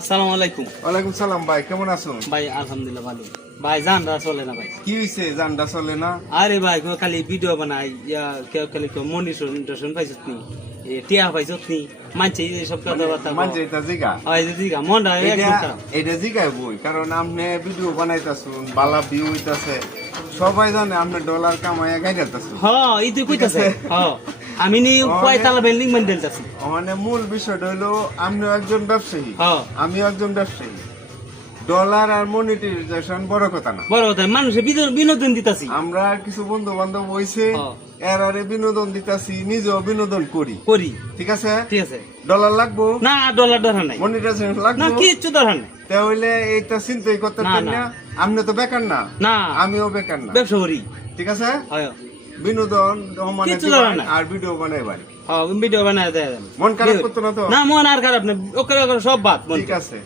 আসসালামু আলাইকুম। ওয়ালাইকুম সালাম ভাই, কেমন আছো? ভাই আলহামদুলিল্লাহ ভালো। ভাই জানরা চলে না ভাই। কি হইছে, জানটা চলে না? আরে ভাই খালি ভিডিও বানাই খালি মনিটরেশন পাইছত নি টিয়া পাইছত নি মানছে এইসব কথাবার্তা মানছে এটা জিগা জিগা মনটা একদম খারাপ। এটা জিগাই বই, কারণ আপনি ভিডিও বানাইতাছুন, বালা ভিউ হইতাছে, সবাই জানে আপনি ডলার কামাইয়া গাইতাছুন। হ্যাঁ এই তুই কইতাছে। হ্যাঁ আমি নি কয়তালা বিল্ডিং বানাইতাছি। মানে মূল বিষয়টা হলো আপনিও একজন ব্যবসায়ী, হ্যাঁ আমিও একজন ব্যবসায়ী। ডলার আর মনিটাইজেশন বড় কথা না, বড় কথা মানুষের বিনোদন দিতাছি। আমরা কিছু বন্ধু বান্ধব হইছে হ্যাঁ। এরারে বিনোদন দিতাছি, নিজেও বিনোদন করি। ঠিক আছে। ডলার লাগবো না ডলার দরকার নাই, মনিটাইজেশন না লাগবো কিচ্ছু দরকার নাই। তাহলে এইটা চিন্তাই করতে না, পারি না। না। আপনি তো বেকার না, না আমিও বেকার না, ব্যবসা করি। ঠিক আছে। হয় বিনোদন মানে কিচ্ছু দরকার নাই। আর ভিডিও বানাই ভাই, ভিডিও বানায় দেয়। মন খারাপ করতো না তো? না মন আর খারাপ না, ওকে সব বাদ মন। ঠিক আছে।